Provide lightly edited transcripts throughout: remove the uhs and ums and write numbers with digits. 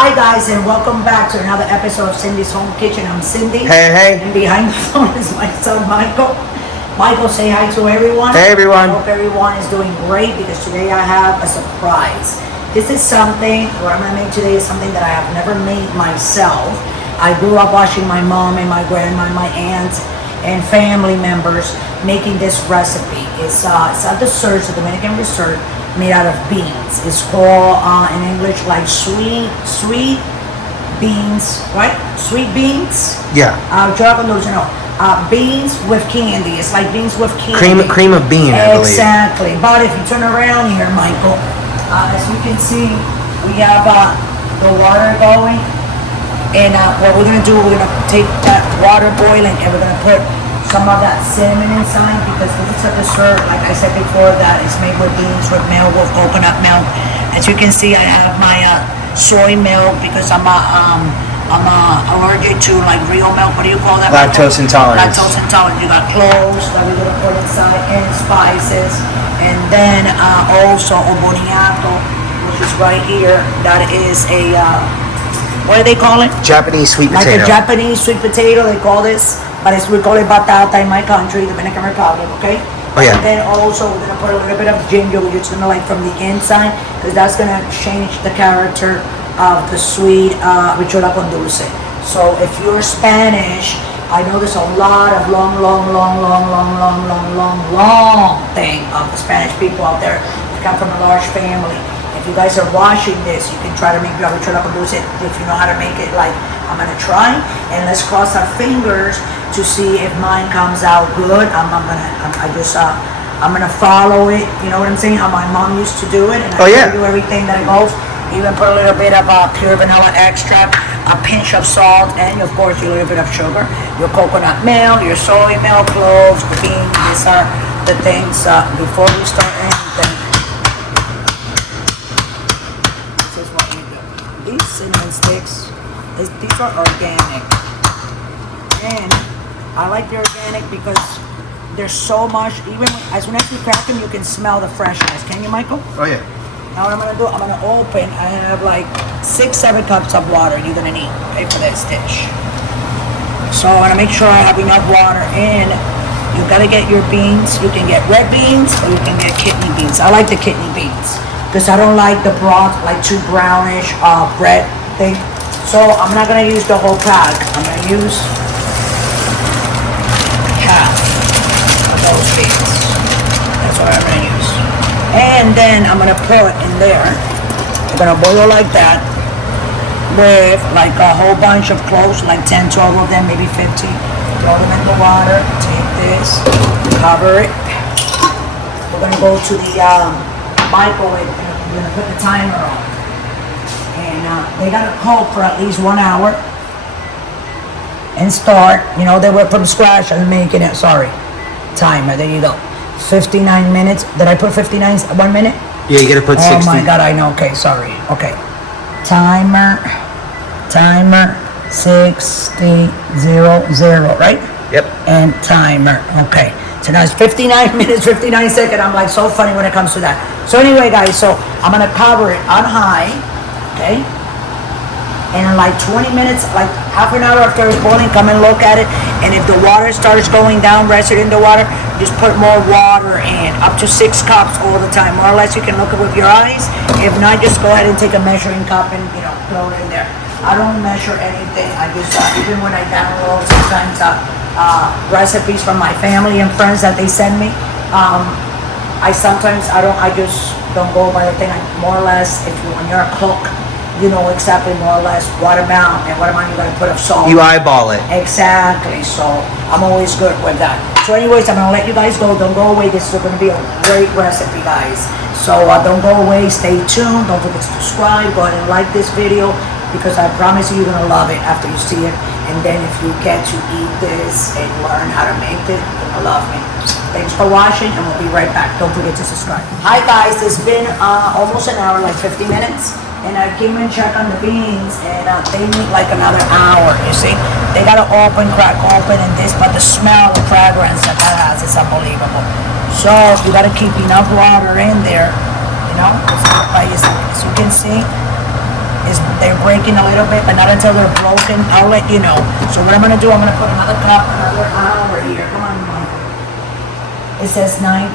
Hi guys, and welcome back to another episode of Cindy's Home Kitchen. I'm Cindy. Hey. And behind the phone is my son Michael. Michael, say hi to everyone. Hey everyone. I hope everyone is doing great because today I have a surprise. This is something, what I'm going to make today is something that I have never made myself. I grew up watching my mom and my grandma and my aunt and family members making this recipe. It's a dessert, it's a Dominican dessert made out of beans. It's called in English like sweet beans, right? Sweet beans? Yeah. Beans with candy. It's like beans with candy. Cream of bean, I believe. Exactly. But if you turn around here, Michael, as you can see, we have the water going. And what we're going to do, we're going to take that water boiling and we're going to put some of that cinnamon inside because this is a dessert, like I said before, that is made with beans, with milk, with coconut milk. As you can see, I have my soy milk because I'm allergic to like real milk. What do you call that? Lactose intolerance. Lactose intolerant. You got cloves that we're gonna put inside and spices, and then also boniato, which is right here. That is a what do they call it? Japanese sweet potato. Like a Japanese sweet potato, they call this. But we call it batata in my country, Dominican Republic, okay? Oh yeah. And then also we're gonna put a little bit of ginger, which is gonna like from the inside, because that's gonna change the character of the sweet ricotta con dulce. So if you're Spanish, I know there's a lot of long thing of the Spanish people out there that come from a large family. If you guys are watching this, you can try to make your ricotta con dulce if you know how to make it like I'm gonna try, and let's cross our fingers to see if mine comes out good. I'm gonna follow it. You know what I'm saying? How my mom used to do it, and I do everything that it goes. Even put a little bit of pure vanilla extract, a pinch of salt, and of course your little bit of sugar, your coconut milk, your soy milk, cloves, the beans. These are the things before we start anything. This is what you do. These cinnamon sticks. These are organic, and I like the organic because there's so much. Even as soon as you crack them, you can smell the freshness. Can you, Michael? Oh yeah. Now what I'm gonna do, I'm gonna open. I have like 6-7 cups of water you're gonna need, okay, for this dish. So I'm gonna make sure I have enough water in. You gotta get your beans. You can get red beans or you can get kidney beans. I like the kidney beans because I don't like the broth, like too brownish bread thing. So I'm not gonna use the whole pack. I'm gonna use half of those beans. That's what I'm gonna use. And then I'm gonna put in there, I'm gonna boil like that with like a whole bunch of cloves, like 10, 12 of them, maybe 15. Throw them in the water, take this, cover it. We're gonna go to the microwave and we're gonna put the timer on. And they gotta cook for at least 1 hour and start, they were from scratch and making it, timer, there you go. 59 minutes, did I put 59, 1 minute? Yeah, you gotta put 60. Oh my God, I know, okay, sorry, okay. Timer, 60, 0, right? Yep. And timer, okay. So now it's 59 minutes, 59 seconds. I'm like so funny when it comes to that. So anyway, guys, so I'm gonna cover it on high. Okay, and in like 20 minutes, like half an hour after it's boiling, come and look at it. And if the water starts going down, rest it in the water, just put more water in, up to 6 cups all the time, more or less. You can look it with your eyes. If not, just go ahead and take a measuring cup and throw it in there. I don't measure anything. I just even when I download sometimes recipes from my family and friends that they send me, I just don't go by the thing. More or less, when you're a cook, you know exactly more or less what amount you're gonna put of salt. You eyeball it. Exactly. So I'm always good with that. So anyways, I'm gonna let you guys go. Don't go away. This is gonna be a great recipe, guys. So don't go away. Stay tuned. Don't forget to subscribe. Go ahead and like this video because I promise you, you're gonna love it after you see it. And then if you get to eat this and learn how to make it, you're gonna love me. Thanks for watching, and we'll be right back. Don't forget to subscribe. Hi guys, it's been almost an hour, like 50 minutes. And I came and checked on the beans, and they need like another hour, you see. They gotta crack open and this, but the smell, the fragrance that has is unbelievable. So you gotta keep enough water in there, as you can see, it's they're breaking a little bit, but not until they're broken. I'll let you know. So what I'm gonna do, I'm gonna put another cup, another hour here. Come on, Mom. It says 9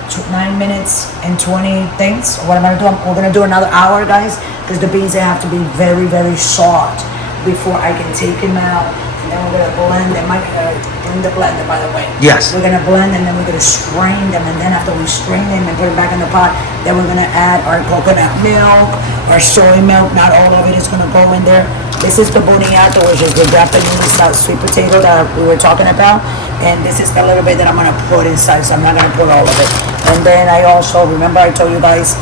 minutes and 20 things. What I'm gonna do, we're gonna do another hour, guys, because the beans, they have to be very, very soft before I can take them out. And then we're gonna blend them. I'm gonna in the blender, by the way. Yes. We're gonna blend and then we're gonna strain them. And then after we strain them and put them back in the pot, then we're gonna add our coconut milk, our soy milk. Not all of it is gonna go in there. This is the boniato, which is the Japanese sweet potato that we were talking about. And this is the little bit that I'm gonna put inside, so I'm not gonna put all of it. And then I also, remember I told you guys,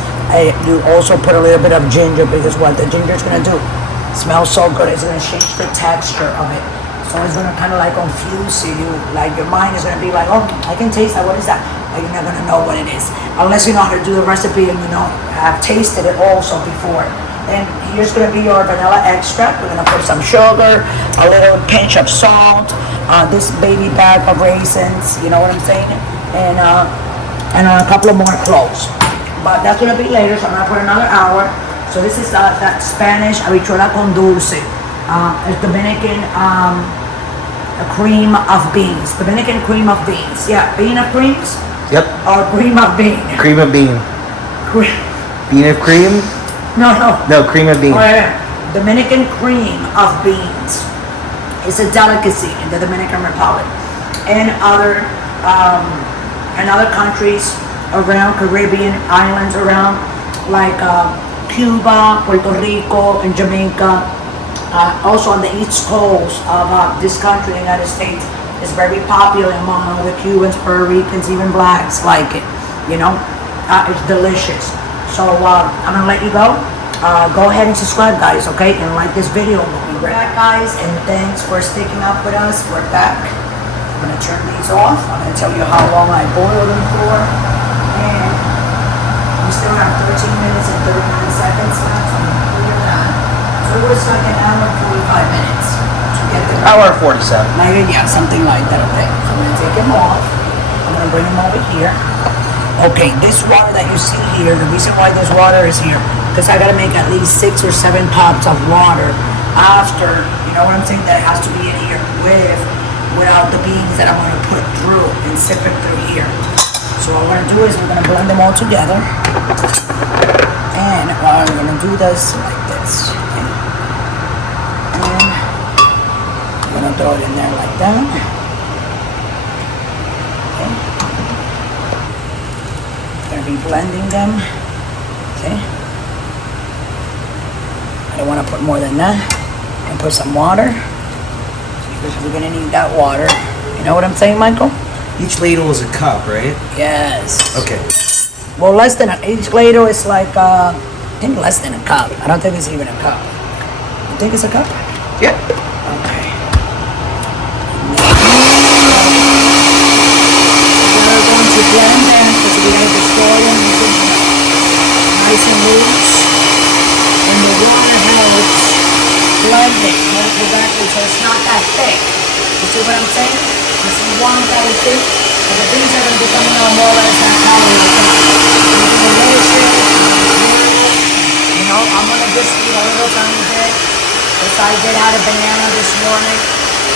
you also put a little bit of ginger, because what the ginger is gonna do, it smells so good, it's gonna change the texture of it. So it's gonna kind of like confuse you, like your mind is gonna be like, oh, I can taste that, what is that? But you're not gonna know what it is, unless you know how to do the recipe and you know, have tasted it also before. Then here's gonna be your vanilla extract. We're gonna put some sugar, a little pinch of salt, this baby bag of raisins, you know what I'm saying? And a couple of more cloves. But that's gonna be later, so I'm gonna put another hour. So this is that Spanish habichuela con dulce. It's Dominican cream of beans. Dominican cream of beans. Yeah, bean of creams? Yep. Or cream of bean. Cream of bean. Bean of cream? No. No, cream of bean. Dominican cream of beans. It's a delicacy in the Dominican Republic and other countries around Caribbean islands around like Cuba, Puerto Rico, and Jamaica. Also on the east coast of this country, the United States, is very popular among the Cubans, Puerto Ricans, even blacks like it. You know, it's delicious. So I'm gonna let you go. Go ahead and subscribe, guys, okay? And like this video. We'll be right back, guys, and thanks for sticking up with us. We're back. I'm gonna turn these off. I'm gonna tell you how long I boiled them for. And we still have 13 minutes and 39 seconds left. So I'm gonna clear that. So it was like an hour and 45 minutes to get the Hour 47. maybe, yeah, something like that, okay? So I'm gonna take them off. I'm gonna bring them over here. Okay, this water that you see here, the reason why this water is here, because I gotta make at least 6 or 7 pots of water after, you know what I'm saying, that it has to be in here without the beans that I'm gonna put through and sip it through here. So what we're gonna do is we're gonna blend them all together. And we're gonna do this like this. Okay? And I'm gonna throw it in there like that. Okay. Gonna be blending them. Okay. I don't want to put more than that. And put some water, because we're gonna need that water. You know what I'm saying, Michael? Each ladle is a cup, right? Yes. Okay. Well, each ladle is like I think less than a cup. I don't think it's even a cup. You think it's a cup? Yep. Okay. We're going to blend them because we have the soil and nice and loose. And the water helps blend it more correctly, so it's not that thick. You see what I'm saying? This is one that is thick, but the things are going to be coming out more or less than how we You know, I'm going to just eat a little tiny bit. Because I did have a banana this morning,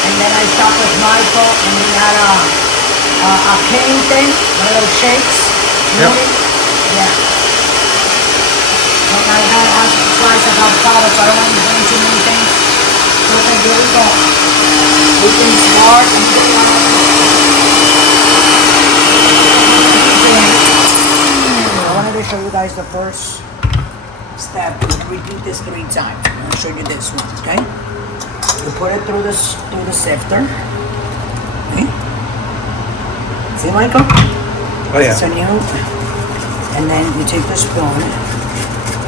and then I stopped with Michael, and we had a cane thing, one of those shakes. Yep. Yeah. And I had a slice of avocado, so I don't want to bring too many things. Okay, here we go. We can start and get I wanted to show you guys the first step. Repeat this 3 times. I'll show you this one, okay? You put it through the sifter. Okay? See, Michael? Oh yeah. So and then you take the spoon.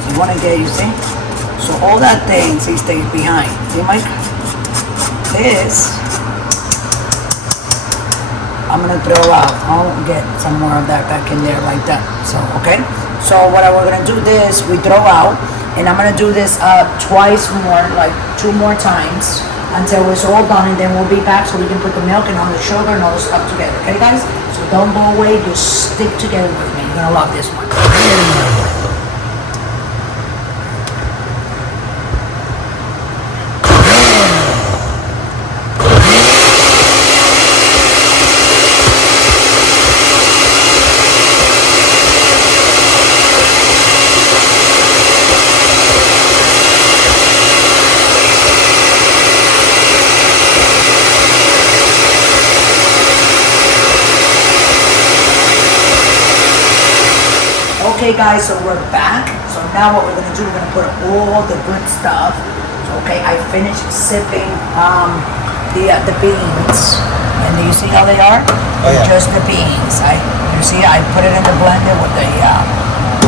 You want to get, you see? So all that thing, see, stays behind. See, Mike? This, I'm going to throw out. I'll get some more of that back in there like that. So, okay? So what we're going to do this, we throw out. And I'm going to do this twice more, like 2 more times until it's all done. And then we'll be back so we can put the milk and all the sugar and all the stuff together. Okay, guys? So don't go away. Just stick together with me. You're going to love this one. Okay, guys, so we're back. So now what we're gonna do, we're gonna put all the good stuff. Okay, I finished sipping the beans. And do you see how they are? Oh, yeah. Just the beans. You see, I put it in the blender with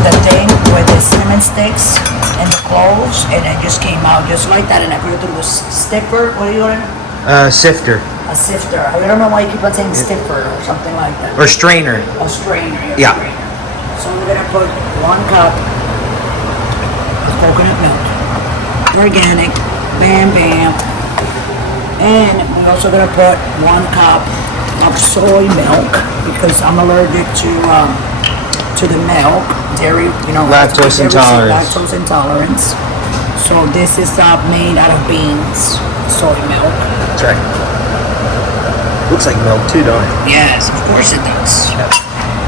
the thing with the cinnamon sticks and the cloves, and it just came out just like that. And I put it through the stiffer. What are you calling it? Sifter. A sifter. I don't know why you keep on saying stiffer or something like that. Or strainer. A strainer. Yeah. Strainer. So we're gonna put 1 cup of coconut milk, organic, bam bam, and we're also gonna put 1 cup of soy milk because I'm allergic to the milk, dairy, Lactose intolerance. Lactose intolerance. So this is made out of beans, soy milk. That's right. Looks like milk too, don't it? Yes, of course it does.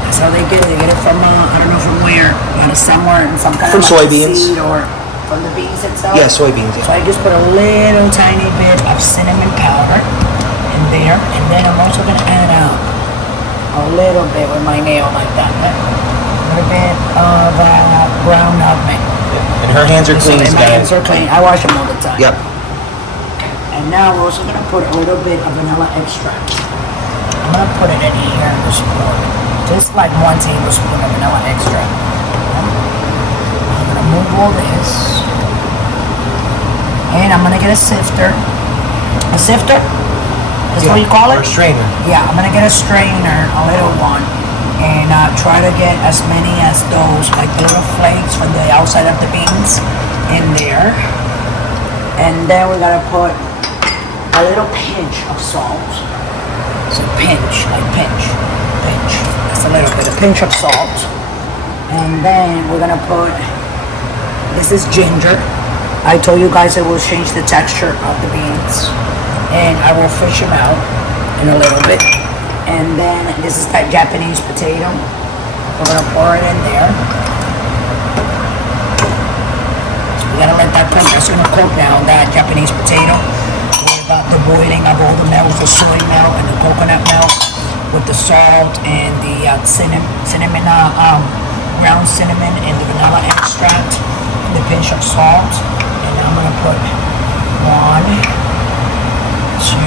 That's how they get it. They get it from, I don't know from where, out of somewhere, in some kind From of soybeans. seed or from the beans itself. Yeah, soybeans. So I just put a little tiny bit of cinnamon powder in there, and then I'm also going to add a little bit with my nail like that. A little bit of brown nutmeg. And her hands are clean, My hands are clean. I wash them all the time. Yep. And now we're also going to put a little bit of vanilla extract. I'm going to put it in here in the spoon. Just like 1 tablespoon of vanilla extract. I'm going to move all this. And I'm going to get a sifter. A sifter? Is what you call it? Or a strainer. Yeah, I'm going to get a strainer, a little one. And try to get as many as those, like the little flakes from the outside of the beans in there. And then we're going to put a little pinch of salt. So pinch, like pinch. That's a little bit, a pinch of salt. And then we're gonna put, this is ginger. I told you guys it will change the texture of the beans. And I will fish them out in a little bit. And then this is that Japanese potato. We're gonna pour it in there. So we gotta let that cook. That's gonna cook now, that Japanese potato. About the boiling of all the milk, the soy milk and the coconut milk with the salt and the cinnamon, ground cinnamon and the vanilla extract and the pinch of salt. And I'm gonna put 1, 2,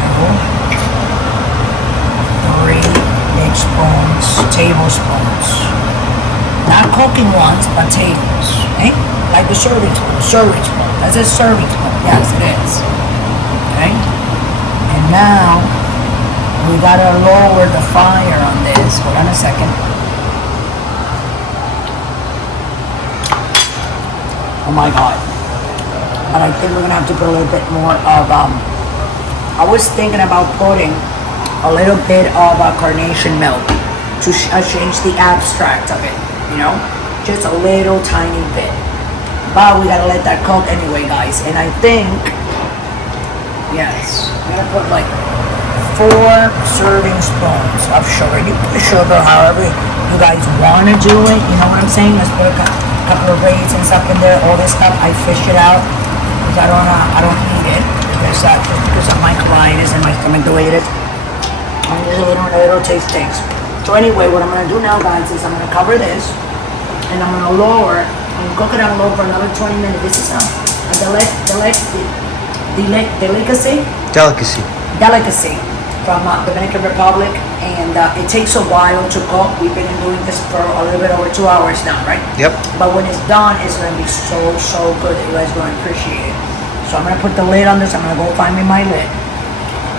3 big spoons, tablespoons. Not cooking ones, but tables. Eh? Like the serving spoon. That's a serving spoon. Yes, it is. Okay? And now we gotta lower the fire on this. Hold on a second. Oh my god. But I think we're gonna have to put a little bit more of I was thinking about putting a little bit of carnation milk to change the abstract of it, just a little tiny bit. But we gotta let that cook anyway, guys. And I think, yes, I'm gonna put like 4 serving spoons of sugar. You put sugar however you guys wanna do it, you know what I'm saying? Let's put a couple of raisins up in there, all this stuff. I fish it out because I don't eat it because of my colitis and my stomach the way it is. I'm just a little taste things. So anyway, what I'm gonna do now, guys, is I'm gonna cover this and I'm gonna lower it and cook it on low for another 20 minutes. This is a delicacy from Dominican Republic, and it takes a while to cook. We've been doing this for a little bit over 2 hours now, right? Yep. But when it's done, it's gonna be so good that you guys are gonna appreciate it. So I'm gonna put the lid on this. I'm gonna go find me my lid.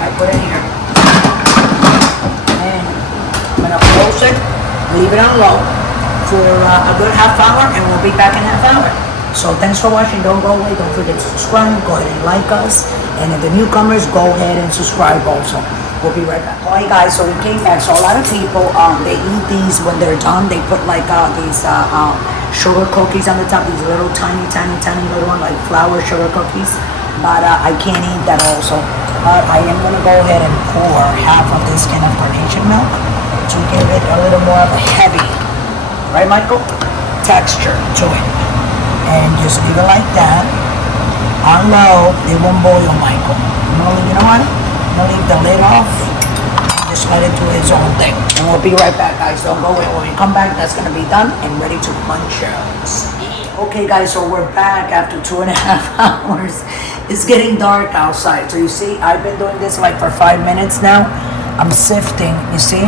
I put it here. And I'm gonna close it, leave it on low for a good half hour, and we'll be back in half hour. So thanks for watching. Don't go away. Don't forget to subscribe. Go ahead and like us. And if the newcomers, go ahead and subscribe also. We'll be right back. Alright guys, so we came back. So a lot of people, they eat these when they're done. They put like these sugar cookies on the top. These little tiny little one, like flour sugar cookies. But I can't eat that also. But I am gonna go ahead and pour half of this can of carnation milk to give it a little more of a heavy, right Michael? Texture to it. And just leave it like that. On low, it won't boil, Michael. You know what? I'm gonna leave the lid off. Just let it do its own thing. And we'll be right back, guys. Don't go away. When we come back, that's gonna be done and ready to munch out. Okay, guys, so we're back after 2.5 hours. It's getting dark outside. So you see, I've been doing this like for 5 minutes now. I'm sifting, you see?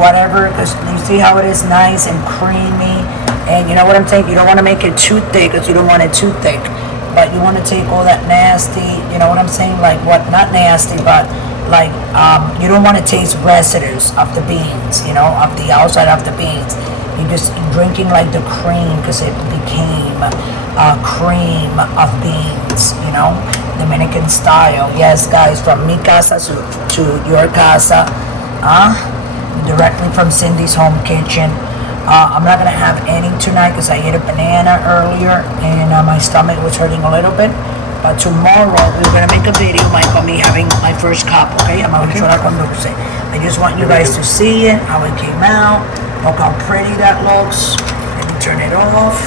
Whatever, because you see how it is nice and creamy. And you know what I'm saying? You don't want to make it too thick because you don't want it too thick. But you want to take all that nasty, you know what I'm saying? Like what, not nasty, but like, you don't want to taste residues of the beans, you know, of the outside of the beans. You're just drinking like the cream because it became cream of beans, you know, Dominican style. Yes, guys, from mi casa to your casa, directly from Cindy's home kitchen. I'm not gonna have any tonight because I ate a banana earlier and my stomach was hurting a little bit. But tomorrow we're gonna make a video, Mike, on me having my first cup, okay? I'm gonna try con dulce. I just want you guys to see it, how it came out. Look how pretty that looks. Let me turn it off.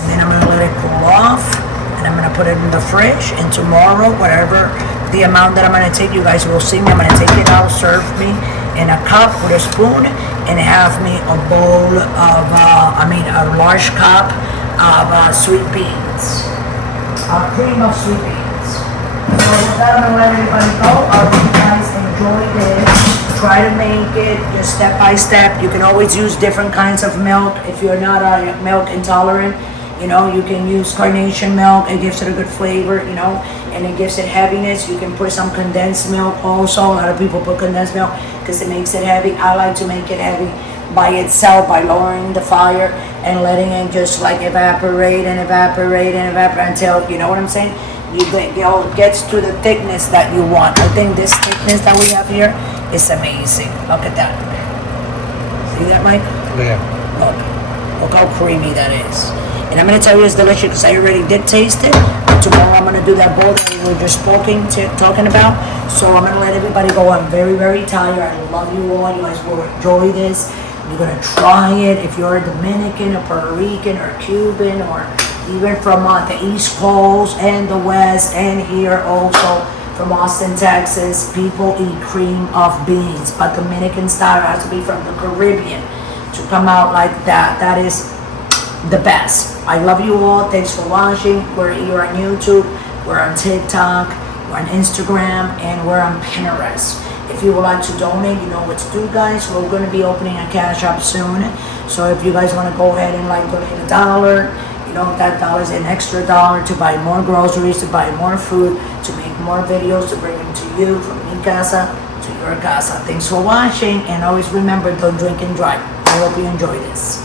And then I'm gonna let it cool off. And I'm gonna put it in the fridge. And tomorrow, whatever the amount that I'm gonna take, you guys will see me. I'm gonna take it out, serve me in a cup with a spoon, and have me a bowl of, a large cup of sweet beans. Cream of sweet beans. So with that, I'm gonna let everybody go. I hope you guys enjoy this. Try to make it just step by step. You can always use different kinds of milk. If you're not milk intolerant, you know, you can use carnation milk. It gives it a good flavor, you know, and it gives it heaviness. You can put some condensed milk also. A lot of people put condensed milk because it makes it heavy. I like to make it heavy by itself by lowering the fire and letting it just like evaporate until, you know what I'm saying? It gets to the thickness that you want. I think this thickness that we have here is amazing. Look at that. See that, Mike? Yeah. Look how creamy that is. And I'm gonna tell you it's delicious because I already did taste it. But tomorrow I'm gonna do that bowl that we were just talking about. So I'm gonna let everybody go. I'm very, very tired. I love you all. You guys will enjoy this. You're gonna try it. If you're a Dominican, or Puerto Rican, or Cuban, or even from the East Coast and the West, and here also from Austin, Texas, people eat cream of beans, but Dominican style has to be from the Caribbean to come out like that. That is the best. I love you all. Thanks for watching. We're here on YouTube, we're on TikTok, we're on Instagram, and we're on Pinterest. If you would like to donate, you know what to do, guys. We're going to be opening a cash app soon. So if you guys want to go ahead and like donate $1, you know, that $1 is an extra $1 to buy more groceries, to buy more food, to make more videos, to bring them to you from mi casa to your casa. Thanks for watching, and always remember, don't drink and drive. I hope you enjoy this.